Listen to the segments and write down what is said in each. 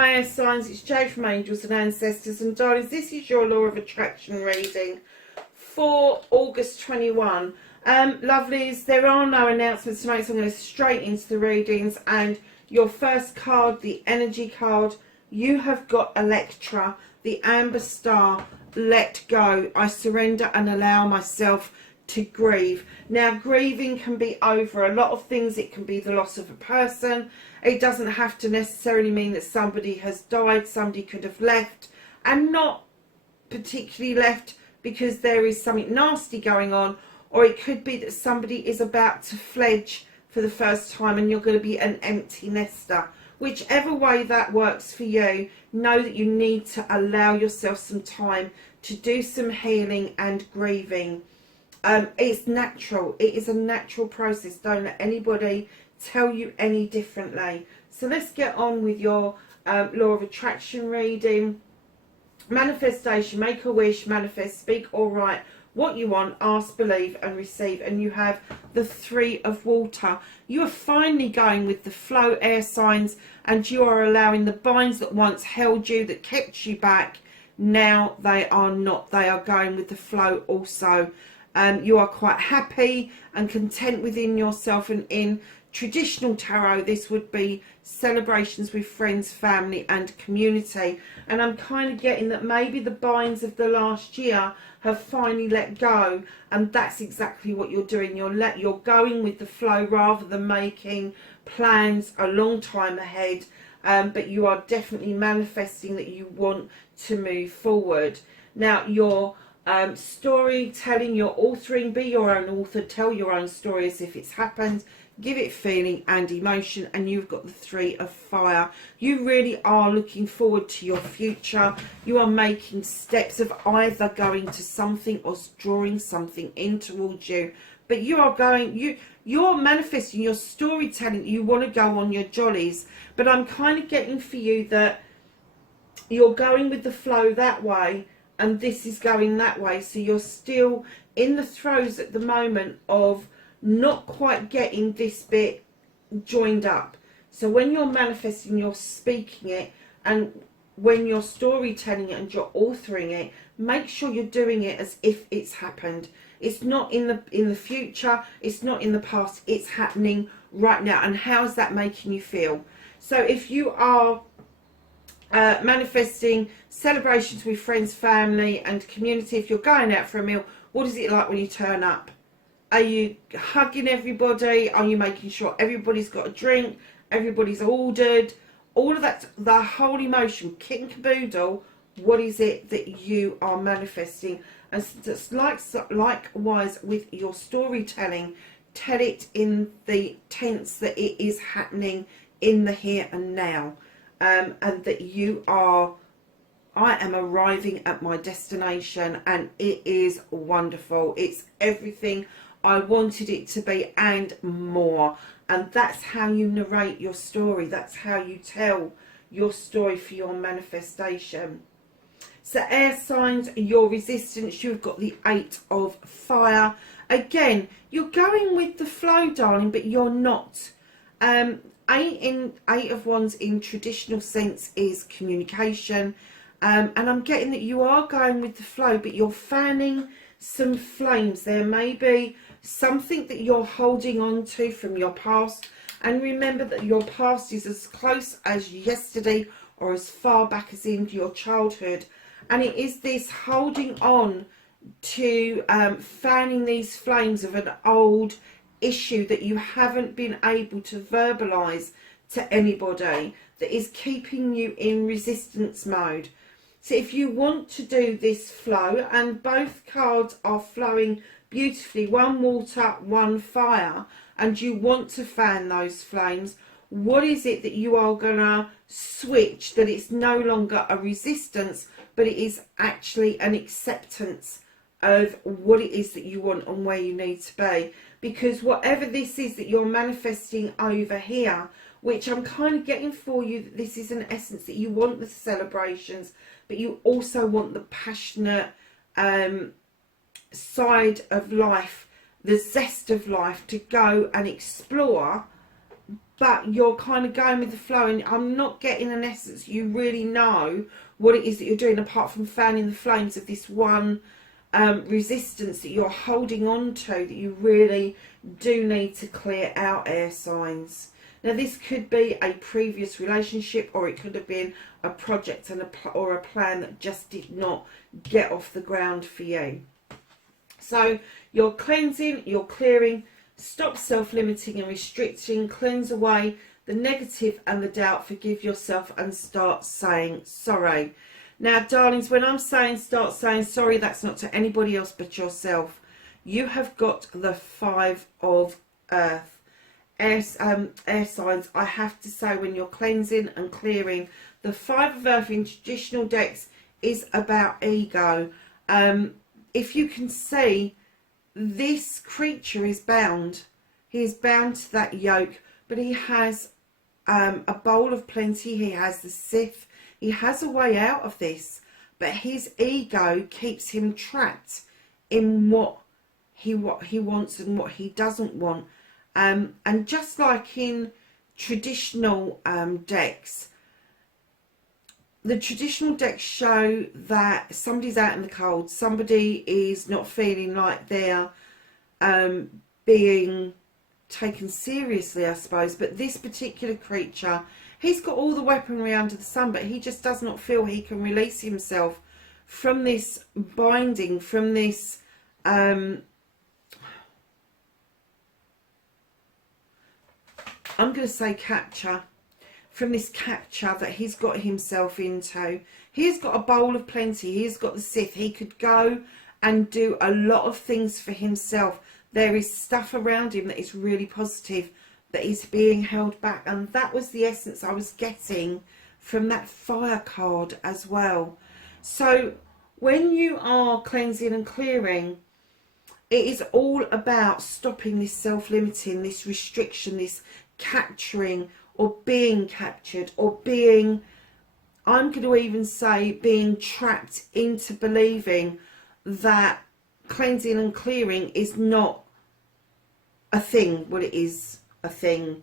Hi signs, it's Jay from Angels and Ancestors, and darlings, this is your law of attraction reading for August 21. Lovelies, there are no announcements tonight, so I'm going to straight into the readings. And your first card, the energy card, you have got Electra, the Amber Star. Let go. I surrender and allow myself to grieve. Now, grieving can be over a lot of things. It can be the loss of a person. It doesn't have to necessarily mean that somebody has died. Somebody could have left, and not particularly left because there is something nasty going on, or it could be that somebody is about to fledge for the first time and you're going to be an empty nester. Whichever way that works for you, know that you need to allow yourself some time to do some healing and grieving. It's natural. It is a natural process. Don't let anybody tell you any differently. So let's get on with your law of attraction reading. Manifestation, make a wish, manifest, speak or write what you want, ask, believe and receive. And you have the Three of Water. You are finally going with the flow, air signs, and you are allowing the binds that once held you, that kept you back, now they are not. They are going with the flow also. You are quite happy and content within yourself, and in traditional tarot this would be celebrations with friends, family and community. And I'm kind of getting that maybe the binds of the last year have finally let go, and that's exactly what you're doing. You're going with the flow rather than making plans a long time ahead, but you are definitely manifesting that you want to move forward. Now, your storytelling, your authoring, be your own author, tell your own story as if it's happened, give it feeling and emotion. And you've got the Three of Fire. You really are looking forward to your future. You are making steps of either going to something or drawing something in towards you, but you are going, you're manifesting your storytelling. You want to go on your jollies, but I'm kind of getting for you that you're going with the flow that way and this is going that way. So you're still in the throes at the moment of not quite getting this bit joined up. So when you're manifesting, you're speaking it, and when you're storytelling it and you're authoring it, make sure you're doing it as if it's happened. It's not in the future, it's not in the past, it's happening right now. And how's that making you feel? So if you are manifesting celebrations with friends, family and community, if you're going out for a meal, what is it like when you turn up? Are you hugging everybody? Are you making sure everybody's got a drink, everybody's ordered? All of that, the whole emotion, kit and caboodle. What is it that you are manifesting? And it's likewise with your storytelling. Tell it in the tense that it is happening in the here and now. And that you are, I am arriving at my destination and it is wonderful. It's everything I wanted it to be and more. And that's how you narrate your story. That's how you tell your story for your manifestation. So air signs, your resistance, you've got the Eight of Fire. Again, you're going with the flow, darling, but you're not. Eight of Wands in traditional sense is communication, and I'm getting that you are going with the flow, but you're fanning some flames. There may be something that you're holding on to from your past, and remember that your past is as close as yesterday or as far back as into your childhood, and it is this holding on to fanning these flames of an old issue that you haven't been able to verbalize to anybody, that is keeping you in resistance mode. So if you want to do this flow, and both cards are flowing beautifully, one water, one fire, and you want to fan those flames, what is it that you are gonna switch, that it's no longer a resistance, but it is actually an acceptance of what it is that you want and where you need to be? Because whatever this is that you're manifesting over here, which I'm kind of getting for you, that this is an essence that you want the celebrations, but you also want the passionate side of life, the zest of life, to go and explore but you're kind of going with the flow, and I'm not getting an essence you really know what it is that you're doing, apart from fanning the flames of this one resistance that you're holding on to, that you really do need to clear out, air signs. Now, this could be a previous relationship, or it could have been a project and or a plan that just did not get off the ground for you. So you're cleansing, you're clearing. Stop self-limiting and restricting. Cleanse away the negative and the doubt. Forgive yourself and start saying sorry. Now, darlings, when I'm saying start saying sorry, that's not to anybody else but yourself. You have got the 5 of Earth. Air signs, I have to say, when you're cleansing and clearing, the 5 of Earth in traditional decks is about ego. If you can see, this creature is bound. He is bound to that yoke, but he has a bowl of plenty. He has the scythe. He has a way out of this, but his ego keeps him trapped in what he wants and what he doesn't want. And just like in traditional decks, the traditional decks show that somebody's out in the cold. Somebody is not feeling like they're being taken seriously, I suppose. But this particular creature, he's got all the weaponry under the sun, but he just does not feel he can release himself from this binding, from this I'm going to say capture, from this capture that he's got himself into. He's got a bowl of plenty. He's got the scythe. He could go and do a lot of things for himself. There is stuff around him that is really positive, that is being held back. And that was the essence I was getting from that fire card as well. So when you are cleansing and clearing, it is all about stopping this self-limiting, this restriction, this capturing or being captured, or being, I'm going to even say, being trapped into believing that cleansing and clearing is not a thing. Well, it is a thing.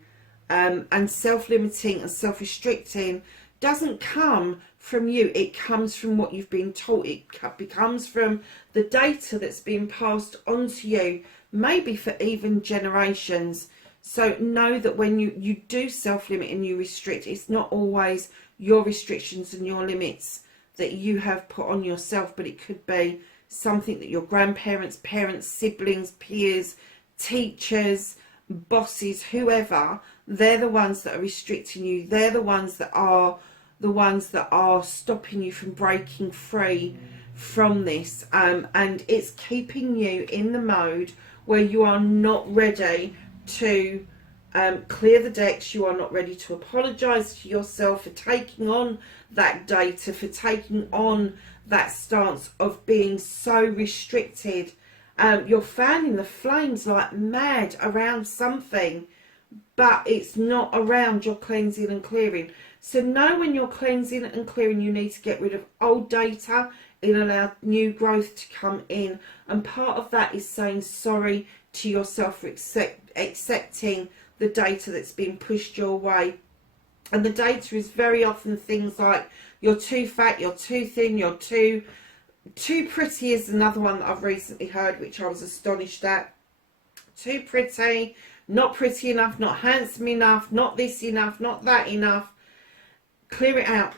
And self-limiting and self-restricting doesn't come from you. It comes from what you've been taught. It comes from the data that's been passed on to you, maybe for even generations. So know that when you do self-limit and you restrict, it's not always your restrictions and your limits that you have put on yourself, but it could be something that your grandparents, parents, siblings, peers, teachers, bosses, whoever, they're the ones that are restricting you. They're the ones that are stopping you from breaking free from this. And it's keeping you in the mode where you are not ready to clear the decks. You are not ready to apologise to yourself for taking on that data, for taking on that stance of being so restricted. You're fanning the flames like mad around something, but it's not around your cleansing and clearing. So know when you're cleansing and clearing, you need to get rid of old data and allow new growth to come in. And part of that is saying sorry to yourself for accepting the data that's been pushed your way. And the data is very often things like you're too fat, you're too thin, you're too pretty is another one that I've recently heard, which I was astonished at. Too pretty, not pretty enough, not handsome enough, not this enough, not that enough. Clear it out.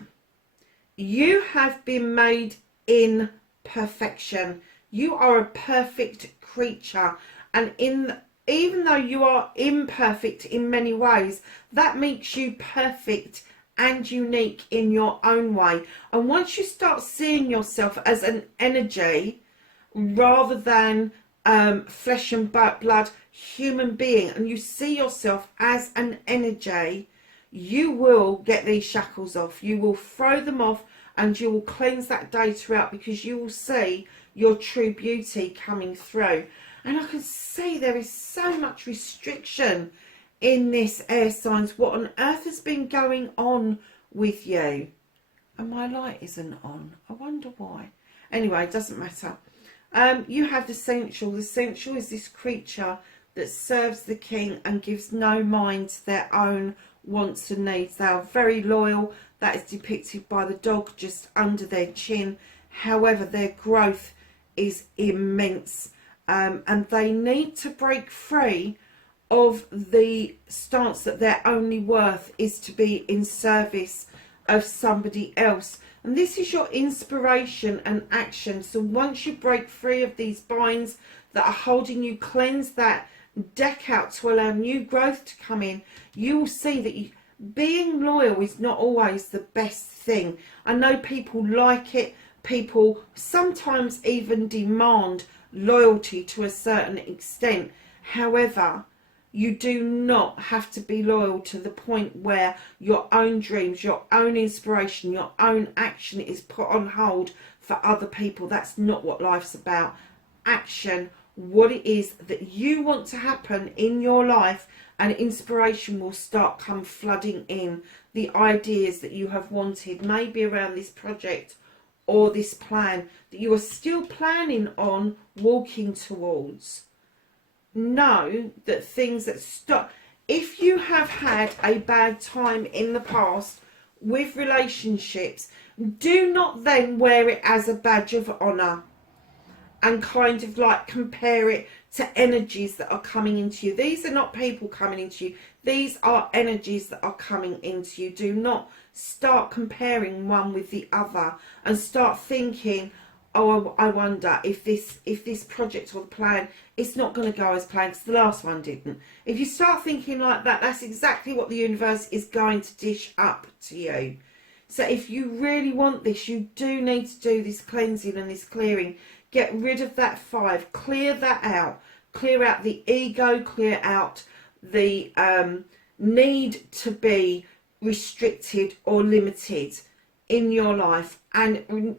You have been made in perfection. You are a perfect creature, and even though you are imperfect in many ways, that makes you perfect and unique in your own way. And once you start seeing yourself as an energy rather than flesh and blood human being, and you see yourself as an energy, you will get these shackles off. You will throw them off, and you will cleanse that data out, because you will see your true beauty coming through. And I can see there is so much restriction in this, air signs. What on earth has been going on with you? And my light isn't on. I wonder why. Anyway, it doesn't matter. You have the sensual. The sensual is this creature that serves the king and gives no mind to their own wants and needs. They are very loyal. That is depicted by the dog just under their chin. However, their growth is immense, and they need to break free of the stance that their only worth is to be in service of somebody else. And this is your inspiration and action. So once you break free of these binds that are holding you, cleanse that deck out to allow new growth to come in, you will see that being loyal is not always the best thing. I know people like it. People sometimes even demand loyalty to a certain extent. However, you do not have to be loyal to the point where your own dreams, your own inspiration, your own action is put on hold for other people. That's not what life's about. Action, what it is that you want to happen in your life, and inspiration will start come flooding in. The ideas that you have wanted, maybe around this project or this plan that you are still planning on walking towards. Know that things that stop, if you have had a bad time in the past with relationships, do not then wear it as a badge of honour and kind of like compare it to energies that are coming into you. These are not people coming into you. These are energies that are coming into you. Do not start comparing one with the other and start thinking, oh, I wonder if this project or the plan, it's not going to go as planned because the last one didn't. If you start thinking like that, that's exactly what the universe is going to dish up to you. So if you really want this, you do need to do this cleansing and this clearing. Get rid of that 5. Clear that out. Clear out the ego. Clear out the need to be restricted or limited in your life. And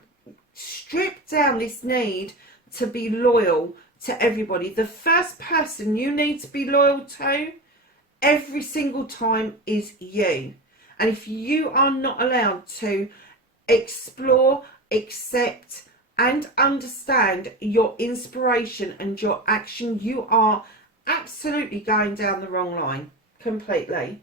strip down this need to be loyal to everybody. The first person you need to be loyal to every single time is you. And if you are not allowed to explore, accept and understand your inspiration and your action, you are absolutely going down the wrong line completely.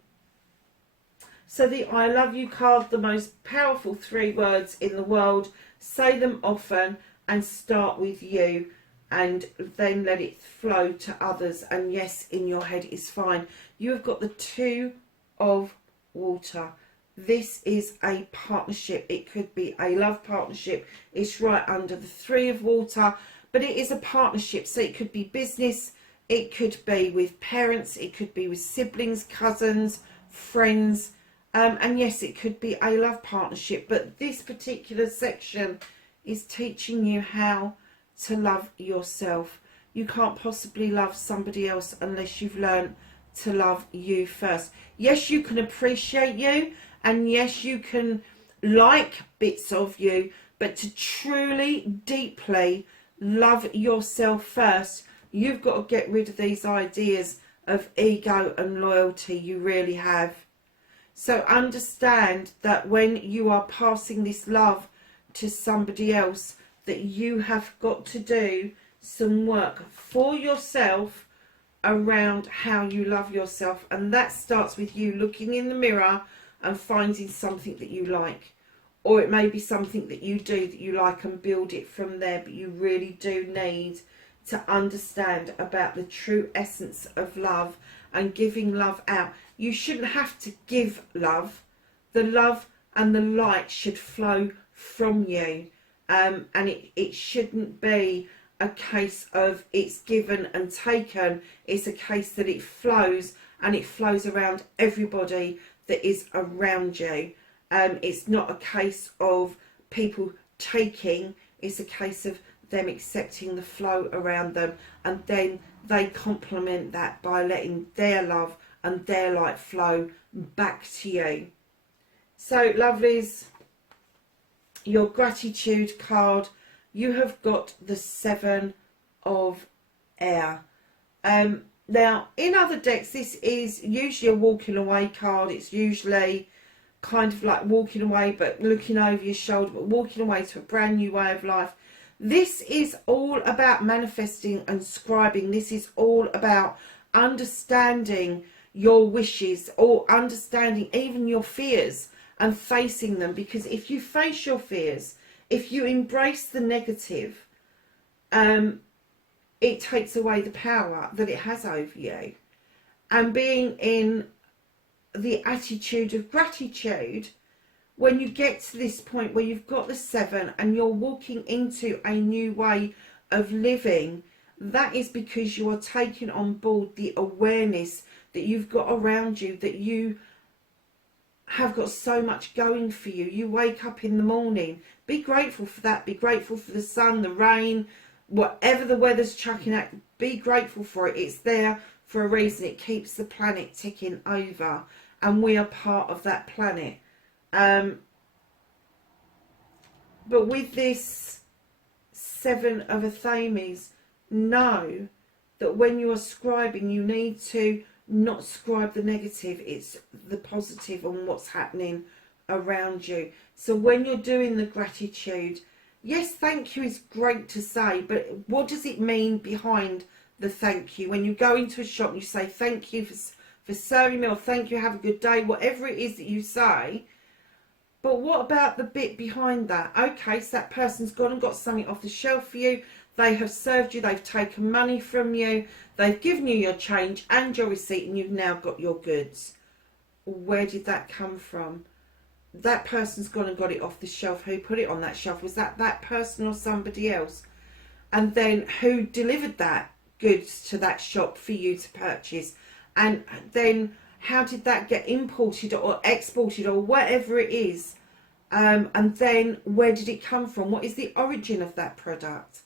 So the I love you card, the most powerful 3 words in the world. Say them often and start with you, and then let it flow to others. And yes, in your head is fine. You have got the 2 of water. This is a partnership. It could be a love partnership. It's right under the 3 of water, but it is a partnership. So it could be business, it could be with parents, it could be with siblings, cousins, friends, and yes, it could be a love partnership. But this particular section is teaching you how to love yourself. You can't possibly love somebody else unless you've learned to love you first. Yes, you can appreciate you, and yes, you can like bits of you, but to truly, deeply love yourself first, you've got to get rid of these ideas of ego and loyalty. You really have. So understand that when you are passing this love to somebody else, that you have got to do some work for yourself around how you love yourself. And that starts with you looking in the mirror and finding something that you like. Or it may be something that you do that you like and build it from there. But you really do need to understand about the true essence of love and giving love out. You shouldn't have to give love. The love and the light should flow from you. And it shouldn't be a case of it's given and taken. It's a case that it flows, and it flows around everybody that is around you. It's not a case of people taking. It's a case of them accepting the flow around them, and then they complement that by letting their love and their light flow back to you. So lovelies, your gratitude card, you have got the 7 of air. Now in other decks, this is usually a walking away card. It's usually kind of like walking away but looking over your shoulder, but walking away to a brand new way of life. This is all about manifesting and scribing. This is all about understanding your wishes, or understanding even your fears and facing them. Because if you face your fears, if you embrace the negative, it takes away the power that it has over you. And being in the attitude of gratitude, when you get to this point where you've got the 7 and you're walking into a new way of living, that is because you are taking on board the awareness that you've got around you, that you have got so much going for you. You wake up in the morning, be grateful for that, be grateful for the sun, the rain, whatever the weather's chucking at, be grateful for it. It's there for a reason. It keeps the planet ticking over, and we are part of that planet. But with this 7 of Athames, know that when you are scribing, you need to not scribe the negative, it's the positive on what's happening around you. So when you're doing the gratitude, yes, thank you is great to say, but what does it mean behind the thank you? When you go into a shop and you say thank you for serving me, or thank you, have a good day, whatever it is that you say. But what about the bit behind that? Okay, so that person's gone and got something off the shelf for you. They have served you, they've taken money from you, they've given you your change and your receipt, and you've now got your goods. Where did that come from? That person's gone and got it off the shelf. Who put it on that shelf? Was that person or somebody else? And then who delivered that goods to that shop for you to purchase? And then how did that get imported or exported or whatever it is? And then where did it come from? What is the origin of that product?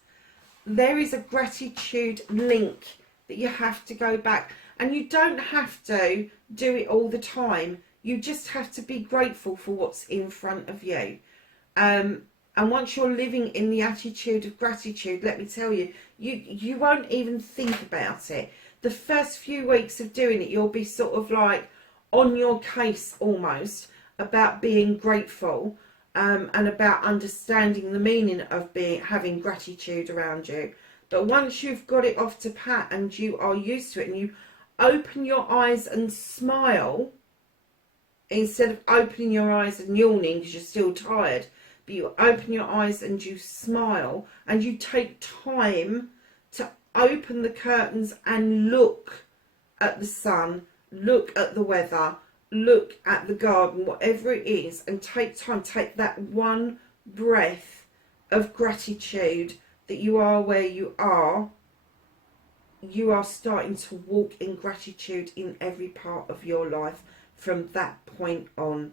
There is a gratitude link that you have to go back, and you don't have to do it all the time. You just have to be grateful for what's in front of you. And once you're living in the attitude of gratitude, let me tell you, you won't even think about it. The first few weeks of doing it, you'll be sort of like on your case almost about being grateful, and about understanding the meaning of having gratitude around you. But once you've got it off to pat and you are used to it, and you open your eyes and smile instead of opening your eyes and yawning because you're still tired, but you open your eyes and you smile, and you take time to open the curtains and look at the sun, look at the weather, look at the garden, whatever it is, and take time, take that one breath of gratitude that you are where you are starting to walk in gratitude in every part of your life from that point on.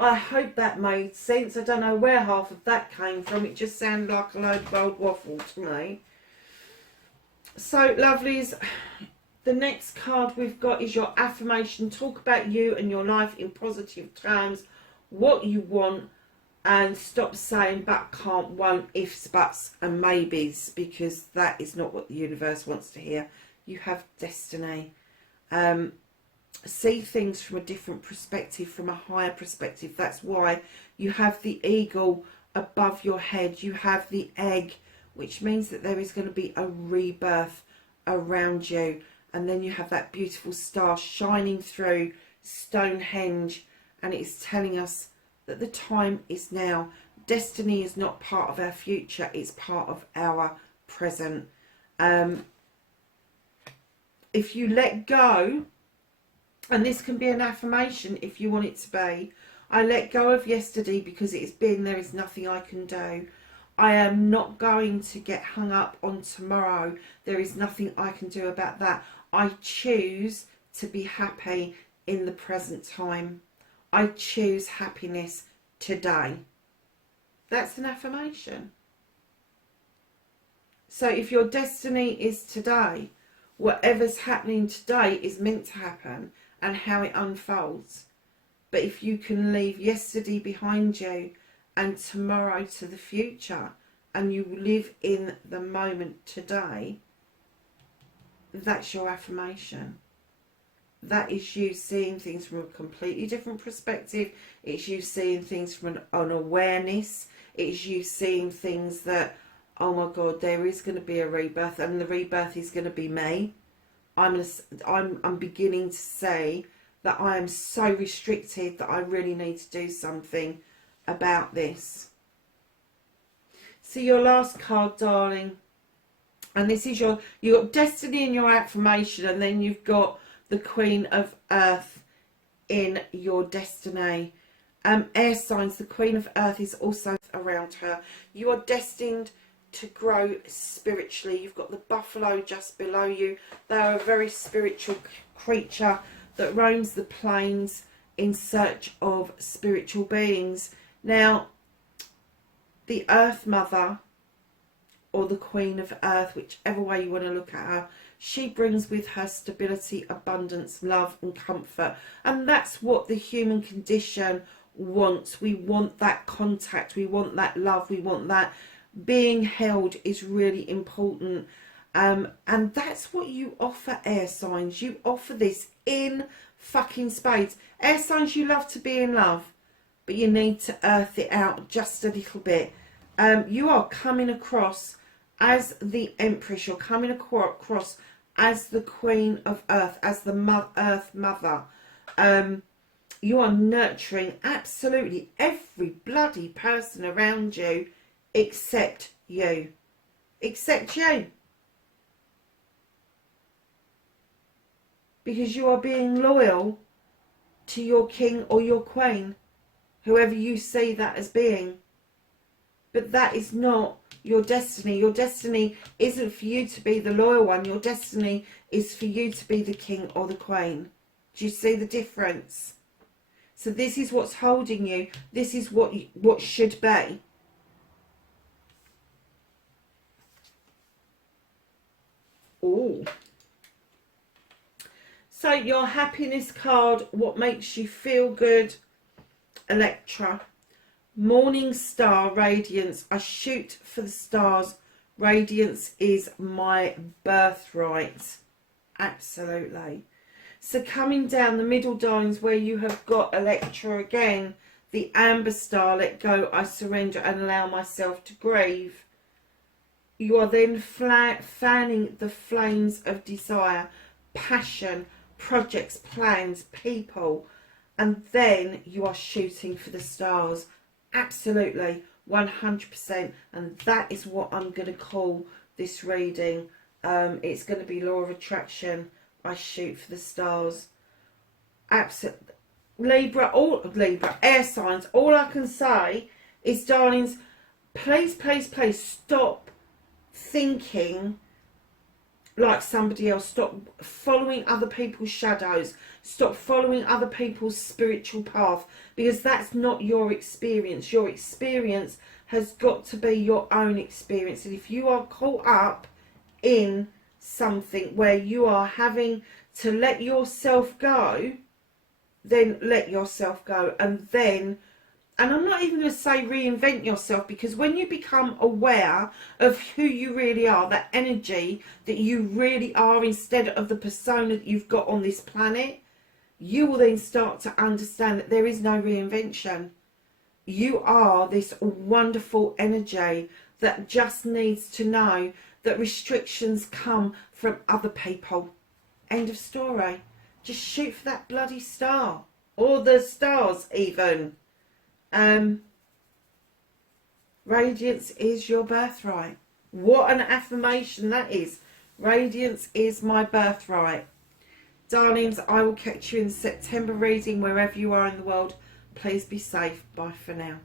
I hope that made sense. I don't know where half of that came from. It just sounded like a load of old waffle to me. So, lovelies, the next card we've got is your affirmation. Talk about you and your life in positive terms, what you want, and stop saying but, can't, won't, ifs, buts and maybes, because that is not what the universe wants to hear. You have destiny. See things from a different perspective, from a higher perspective. That's why you have the eagle above your head. You have the egg, which means that there is going to be a rebirth around you. And then you have that beautiful star shining through Stonehenge, and it's telling us that the time is now. Destiny is not part of our future, it's part of our present. If you let go, and this can be an affirmation if you want it to be, I let go of yesterday because it's been, there is nothing I can do. I am not going to get hung up on tomorrow. There is nothing I can do about that. I choose to be happy in the present time. I choose happiness today. That's an affirmation. So if your destiny is today, whatever's happening today is meant to happen, and how it unfolds. But if you can leave yesterday behind you and tomorrow to the future, and you live in the moment today, that's your affirmation. That is you seeing things from a completely different perspective. It's you seeing things from an awareness. It's you seeing things that oh my God, there is going to be a rebirth, and the rebirth is going to be me. I'm beginning to say that I am so restricted that I really need to do something about this. So your last card, darling, and this is you've got destiny in your affirmation, and then you've got the Queen of Earth in your destiny. Air signs, the Queen of Earth is also around her. You are destined to grow spiritually. You've got the buffalo just below you. They are a very spiritual creature that roams the plains in search of spiritual beings. Now, the Earth Mother, or the Queen of Earth, whichever way you want to look at her, she brings with her stability, abundance, love and comfort. And that's what the human condition wants. We want that contact, we want that love, we want that being held is really important. And that's what you offer, air signs. You offer this in fucking spades. Air signs, you love to be in love, but you need to earth it out just a little bit. You are coming across as the Empress. You're coming across as the Queen of Earth, as the Earth Mother. You are nurturing absolutely every bloody person around you except you. Except you. Because you are being loyal to your king or your queen, whoever you see that as being. But that is not your destiny. Your destiny isn't for you to be the loyal one. Your destiny is for you to be the king or the queen. Do you see the difference? So this is what's holding you. This is what should be. Oh. So your happiness card, what makes you feel good? Electra. Morning star, radiance. I shoot for the stars. Radiance is my birthright. Absolutely. So coming down the middle, darlings, where you have got Electra again, the amber star, let go, I surrender and allow myself to grieve. You are then fanning the flames of desire, passion, projects, plans, people, and then you are shooting for the stars. Absolutely, 100%, and that is what I'm going to call this reading. It's going to be law of attraction. I shoot for the stars. Absolutely. Libra, air signs. All I can say is, darlings, please, please, please stop thinking like somebody else. Stop following other people's shadows. Stop following other people's spiritual path, because that's not your experience. Your experience has got to be your own experience. And if you are caught up in something where you are having to let yourself go, then let yourself go. And I'm not even going to say reinvent yourself, because when you become aware of who you really are, that energy that you really are, instead of the persona that you've got on this planet, you will then start to understand that there is no reinvention. You are this wonderful energy that just needs to know that restrictions come from other people. End of story. Just shoot for that bloody star. Or the stars even. Radiance is your birthright. What an affirmation that is. Radiance is my birthright. Darlings, I will catch you in the September reading wherever you are in the world. Please be safe. Bye for now.